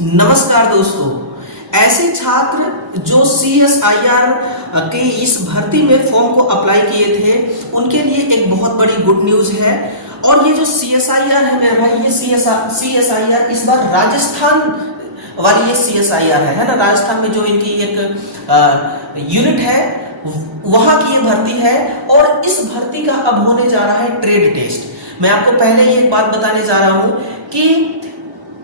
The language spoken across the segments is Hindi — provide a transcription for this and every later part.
नमस्कार दोस्तों। ऐसे छात्र जो CSIR के इस भर्ती में फॉर्म को अप्लाई किए थे उनके लिए एक बहुत बड़ी गुड न्यूज है। और ये जो CSIR है मेरे भाई, ये CSIR इस बार राजस्थान वाली ये CSIR है ना। राजस्थान में जो इनकी एक यूनिट है वहां की ये भर्ती है। और इस भर्ती का अब होने जा रहा है ट्रेड टेस्ट। मैं आपको पहले ही एक बात बताने जा रहा हूं कि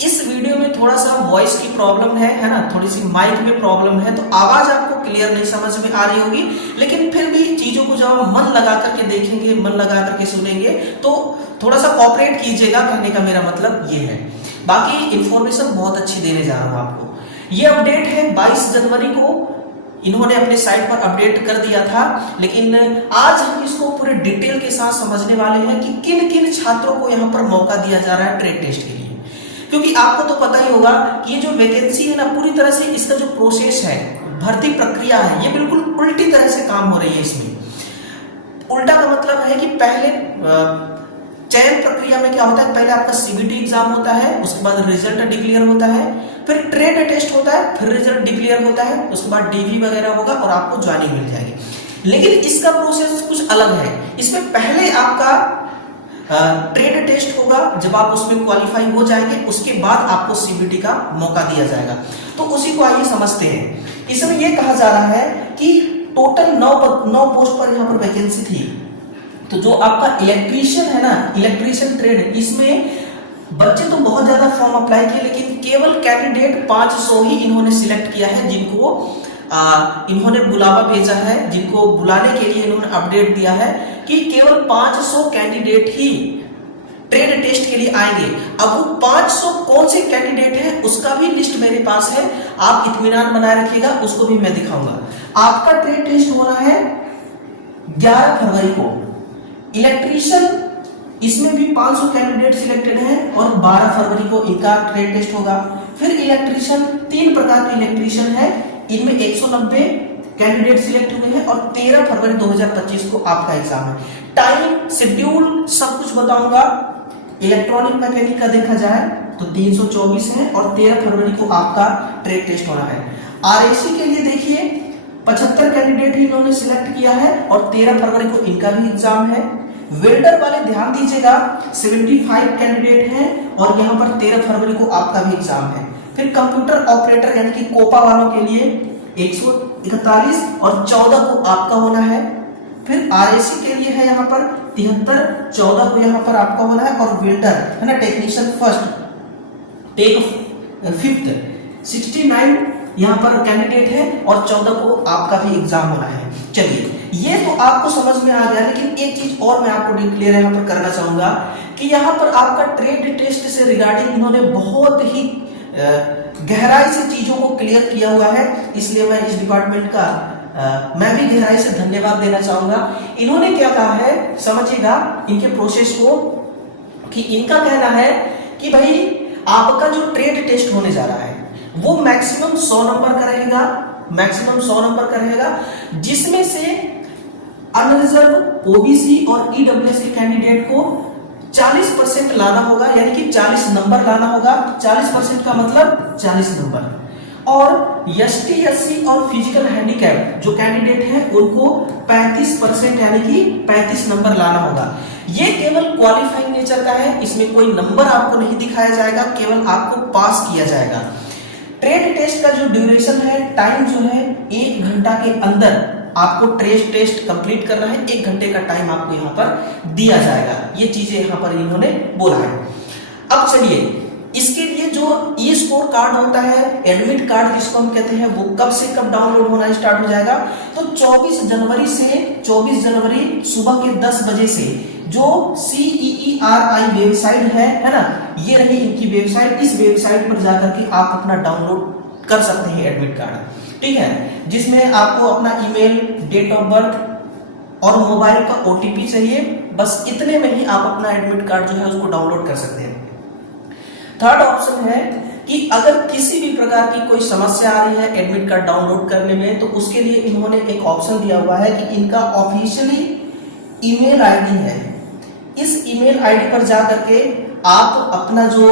इस वीडियो में थोड़ा सा वॉइस की प्रॉब्लम है ना, थोड़ी सी माइक में प्रॉब्लम है, तो आवाज आपको क्लियर नहीं समझ में आ रही होगी। लेकिन फिर भी चीजों को जब आप मन लगा करके देखेंगे, मन लगा करके सुनेंगे तो थोड़ा सा कॉपरेट कीजिएगा, कहने का मेरा मतलब ये है। बाकी इंफॉर्मेशन बहुत अच्छी देने जा रहा हूं आपको। ये अपडेट है 22 जनवरी को इन्होंने अपने साइट पर अपडेट कर दिया था, लेकिन आज हम इसको पूरे डिटेल के साथ समझने वाले हैं कि किन किन छात्रों को यहाँ पर मौका दिया जा रहा है ट्रेड टेस्ट के लिए। क्योंकि आपको तो पता ही होगा कि ये जो वैकेंसी है ना, पूरी तरह से इसका जो प्रोसेस है, भर्ती प्रक्रिया है, ये बिल्कुल उल्टी तरह से काम हो रही है। इसमें उल्टा का मतलब है कि पहले चयन प्रक्रिया में क्या होता है, पहले आपका CBT एग्जाम होता है, उसके बाद रिजल्ट डिक्लेयर होता है, फिर ट्रेड टेस्ट होता है, फिर रिजल्ट डिक्लेयर होता है, उसके बाद DV वगैरह होगा और आपको ज्वाइनिंग मिल जाएगी। लेकिन इसका प्रोसेस कुछ अलग है। इसमें पहले आपका ट्रेड टेस्ट होगा, जब आप उसमें क्वालिफाई हो जाएंगे उसके बाद आपको CBT का मौका दिया जाएगा। तो उसी को आइए समझते हैं। इसमें यह कहा जा रहा है कि टोटल 9 पोस्ट पर यहाँ पर वैकेंसी थी। तो जो आपका इलेक्ट्रीशियन है ना, इलेक्ट्रीशियन ट्रेड, इसमें बच्चे तो बहुत ज्यादा फॉर्म अप्लाई किए, लेकिन केवल कैंडिडेट 500 ही इन्होंने सिलेक्ट किया है, जिनको इन्होंने बुलावा भेजा है, जिनको बुलाने के लिए इन्होंने अपडेट दिया है कि केवल 500 कैंडिडेट ही ट्रेड टेस्ट के लिए आएंगे। अब वो 500 कौन से कैंडिडेट हैं उसका भी लिस्ट मेरे पास है, आप इत्मीनान बनाए रखिएगा, उसको भी मैं दिखाऊंगा। आपका ट्रेड टेस्ट हो रहा है 11 फरवरी को। इलेक्ट्रीशियन, इसमें भी 500 कैंडिडेट सिलेक्टेड हैं और 12 फरवरी को इनका ट्रेड टेस्ट होगा। फिर इलेक्ट्रीशियन, 3 प्रकार के इलेक्ट्रीशियन है, इनमें 190 कैंडिडेट सिलेक्ट हुए हैं और 13 फरवरी 2025 को आपका एग्जाम है। टाइम, शेड्यूल सब कुछ बताऊंगा। इलेक्ट्रॉनिक मैकेनिक का देखा जाए तो 324 है और 13 फरवरी को आपका ट्रेड टेस्ट होना है। RAC के लिए देखिए 75 कैंडिडेट ही इन्होंने सिलेक्ट किया है और 13 फरवरी को इनका भी एग्जाम है। वेल्डर वाले ध्यान दीजिएगा, 75 कैंडिडेट हैं और यहाँ पर 13 फरवरी को आपका भी एग्जाम है। फिर कंप्यूटर ऑपरेटर यानी कि कोपा वालों के लिए 141 और 14 को आपका होना है। फिर RAC के लिए है यहाँ पर 73, 14 को यहाँ पर आपका होना है। और वेल्डर है ना, टेक्नीशियन फर्स्ट, टेक फिफ्थ, 69 यहाँ पर कैंडिडेट है और 14 को आपका भी एग्जाम होना है। चलिए, ये तो आपको समझ में आ गया, लेकिन एक चीज और मैं आपको डिक्लेयर यहाँ पर करना चाहूंगा कि यहाँ पर आपका ट्रेड टेस्ट से रिगार्डिंग इन्होंने बहुत ही गहराई से चीजों को क्लियर किया हुआ है। इसलिए मैं इस डिपार्टमेंट का मैं भी गहराई से धन्यवाद देना चाहूंगा। इन्होंने क्या कहा है समझिएगा इनके प्रोसेस को, कि इनका कहना है कि भाई आपका जो ट्रेड टेस्ट होने जा रहा है वो मैक्सिमम 100 नंबर का रहेगा, मैक्सिमम 100 नंबर का रहेगा, जिसमें से अनरिजर्व, OBC और EWS के कैंडिडेट को 40% लाना होगा, यानी कि 40 नंबर लाना होगा। 40% का मतलब 40 नंबर। और ST, SC और फिजिकल हैंडीकैप जो कैंडिडेट हैं उनको 35% यानी कि 35 नंबर लाना होगा। ये केवल क्वालिफाइंग नेचर का है, इसमें कोई नंबर आपको नहीं दिखाया जाएगा, केवल आपको पास किया जाएगा। ट्रेड टेस्ट का जो ड्यूरेशन है, टाइम जो है 1 घंटा के अंदर आपको ट्रेड टेस्ट कंप्लीट करना है। 1 घंटे का टाइम आपको यहाँ पर दिया जाएगा। ये चीजें यहाँ पर इन्होंने बोला है। अब चलिए, इसके लिए जो E-स्कोर कार्ड होता है, एडमिट कार्ड जिसको हम कहते हैं, वो कब से कब डाउनलोड होना स्टार्ट हो जाएगा, तो 24 जनवरी से 24 जनवरी सुबह के 10 बजे से जो CEERI वेबसाइट है ना, ये रही इनकी वेबसाइट। इस वेबसाइट पर जाकर के आप अपना डाउनलोड कर सकते हैं एडमिट कार्ड, ठीक है, जिसमें आपको अपना ईमेल, डेट ऑफ बर्थ और मोबाइल का OTP चाहिए। बस इतने में ही आप अपना एडमिट कार्ड जो है उसको डाउनलोड कर सकते हैं। थर्ड ऑप्शन है कि अगर किसी भी प्रकार की कोई समस्या आ रही है एडमिट कार्ड डाउनलोड करने में, तो उसके लिए इन्होंने एक ऑप्शन दिया हुआ है कि इनका ऑफिशियली ईमेल आईडी है। इस ईमेल आईडी पर जाकर के आप अपना जो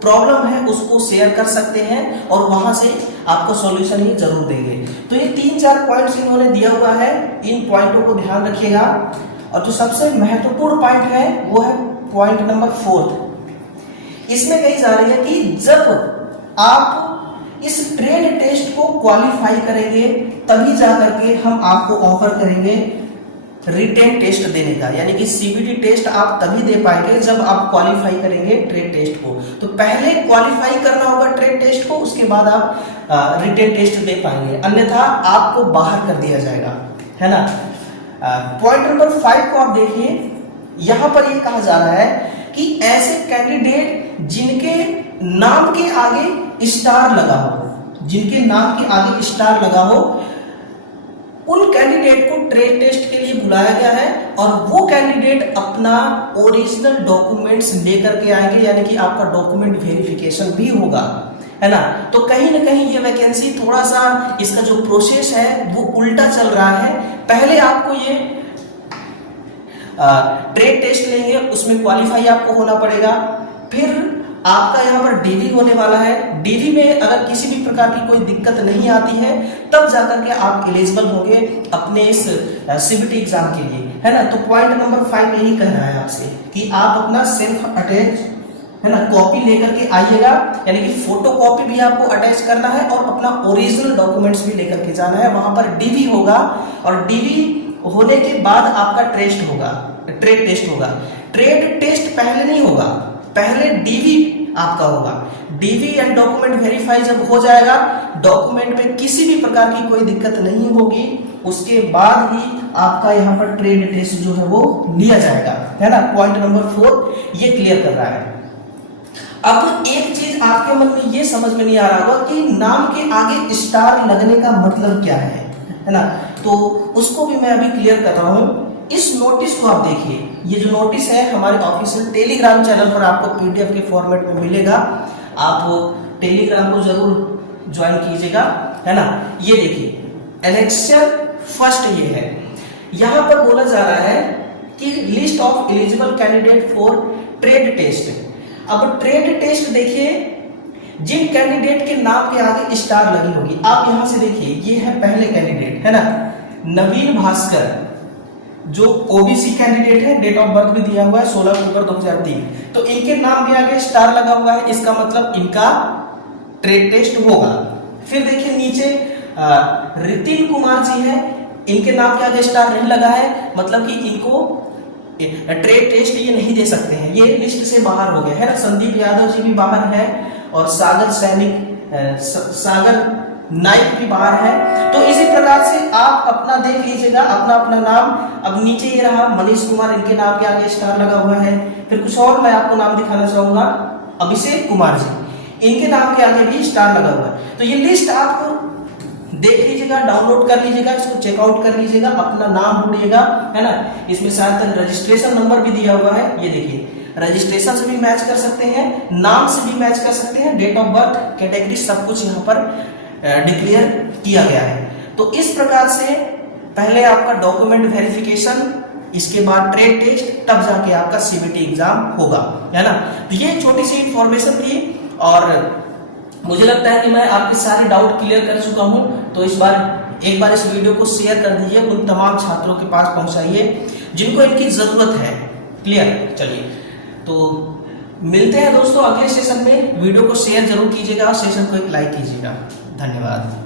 प्रॉब्लम है उसको शेयर कर सकते हैं और वहां से आपको सॉल्यूशन ये जरूर देंगे। तो ये 3-4 पॉइंट्स इन्होंने दिया हुआ है, इन पॉइंटों को ध्यान रखिएगा। और जो सबसे महत्वपूर्ण पॉइंट है वो है पॉइंट नंबर 4। इसमें कही जा रही है कि जब आप इस ट्रेड टेस्ट को क्वालिफाई करेंगे तभी जाकर के हम आपको ऑफर करेंगे रिटेन टेस्ट देने का, यानी कि सीबीटी टेस्ट आप तभी दे पाएंगे जब आप क्वालिफाई करेंगे ट्रेड टेस्ट को। तो पहले क्वालिफाई करना होगा ट्रेड टेस्ट को, उसके बाद आप रिटेन टेस्ट दे पाएंगे, अन्यथा आपको बाहर कर दिया जाएगा, है ना। पॉइंट नंबर 5 को आप देखिए, यहां पर ये कहा जा रहा है कि ऐसे कैंडिडेट जिनके नाम के आगे स्टार लगा हो, जिनके नाम के आगे स्टार लगा हो, उन कैंडिडेट को ट्रेड टेस्ट के लिए बुलाया गया है और वो कैंडिडेट अपना ओरिजिनल डॉक्यूमेंट्स लेकर के आएंगे, यानी कि आपका डॉक्यूमेंट वेरिफिकेशन भी होगा, है ना। तो कहीं ना कहीं ये वैकेंसी थोड़ा सा इसका जो प्रोसेस है वो उल्टा चल रहा है। पहले आपको ये ट्रेड टेस्ट लेंगे, उसमें क्वालिफाई आपको होना पड़ेगा, फिर आपका यहाँ पर डीवी होने वाला है। डीवी में अगर किसी भी प्रकार की कोई दिक्कत नहीं आती है तब जाकर के आप एलिजिबल होंगे अपने इस सीबीटी एग्जाम के लिए, है ना। तो पॉइंट नंबर 5 यही कह रहा है आपसे कि आप अपना सेल्फ अटैच, है ना, कॉपी लेकर के आइएगा, यानी कि फोटो कॉपी भी आपको अटैच करना है और अपना ओरिजिनल डॉक्यूमेंट्स भी लेकर के जाना है। वहां पर डीवी होगा और डीवी होने के बाद आपका टेस्ट होगा, ट्रेड टेस्ट होगा। ट्रेड टेस्ट पहले नहीं होगा, पहले डीवी आपका होगा। डीवी एंड डॉक्यूमेंट वेरीफाई जब हो जाएगा, डॉक्यूमेंट पे किसी भी प्रकार की कोई दिक्कत नहीं होगी, उसके बाद ही आपका यहाँ पर ट्रेड टेस्ट जो है वो लिया जाएगा, है ना। पॉइंट नंबर 4 ये क्लियर कर रहा है। अब एक चीज आपके मन में ये समझ में नहीं आ रहा होगा कि नाम के आगे स्टार लगने का मतलब क्या है ना। तो उसको भी मैं अभी क्लियर कर रहा हूं। इस नोटिस को आप देखिए, ये जो नोटिस है हमारे ऑफिशियल टेलीग्राम चैनल पर आपको पीडीएफ के फॉर्मेट में मिलेगा, आप टेलीग्राम को जरूर ज्वाइन कीजिएगा, है ना। ये देखिए इलेक्शन फर्स्ट ये है, यहां पर बोला जा रहा है कि list of eligible candidate for trade test. अब ट्रेड टेस्ट देखिए, जिन कैंडिडेट के नाम के आगे स्टार लगी होगी, आप यहां से देखिए, ये है पहले कैंडिडेट, है ना, नवीन भास्कर, जो ओबीसी कैंडिडेट है, डेट ऑफ बर्थ भी दिया हुआ है 16 अक्टूबर 2003। तो इनके नाम के आगे स्टार लगा हुआ है, इसका मतलब इनका ट्रेड टेस्ट होगा। फिर देखिए नीचे रितिन कुमार जी है, इनके नाम के आगे स्टार नहीं लगा है, मतलब कि इनको ट्रेड टेस्ट ये नहीं दे सकते हैं, ये लिस्ट से बाहर हो गए, है ना। संदीप यादव जी भी बाहर है और सागर नाइक भी बाहर है। तो इसी प्रकार से आप अपना देख लीजिएगा, अपना अपना नाम। अब नीचे ये रहा मनीष कुमार, इनके नाम के आगे स्टार लगा हुआ है। फिर कुछ और मैं आपको नाम दिखाना चाहूंगा, अभिषेक कुमार जी, इनके नाम के आगे भी स्टार लगा हुआ है। तो ये लिस्ट आपको देख लीजिएगा, डाउनलोड कर लीजिएगा, इसको चेकआउट कर लीजिएगा, अपना नाम ढूंढिएगा, है ना। इसमें शायद तक रजिस्ट्रेशन नंबर भी दिया हुआ है, ये देखिए, रजिस्ट्रेशन से भी मैच कर सकते हैं, नाम से भी मैच कर सकते हैं, डेट ऑफ बर्थ, कैटेगरी, सब कुछ यहाँ पर डिक्लेयर किया गया है। तो इस प्रकार से पहले आपका डॉक्यूमेंट वेरिफिकेशन, इसके बाद ट्रेड टेस्ट, तब जाके आपका सीबीटी एग्जाम होगा, है ना। तो ये छोटी सी इंफॉर्मेशन थी और मुझे लगता है कि मैं आपके सारे डाउट क्लियर कर चुका हूं। तो एक बार इस वीडियो को शेयर कर दीजिए, उन तमाम छात्रों के पास पहुंचाइए जिनको इनकी जरूरत है। क्लियर, चलिए तो मिलते हैं दोस्तों अगले सेशन में। वीडियो को शेयर जरूर कीजिएगा, सेशन को एक लाइक कीजिएगा। धन्यवाद।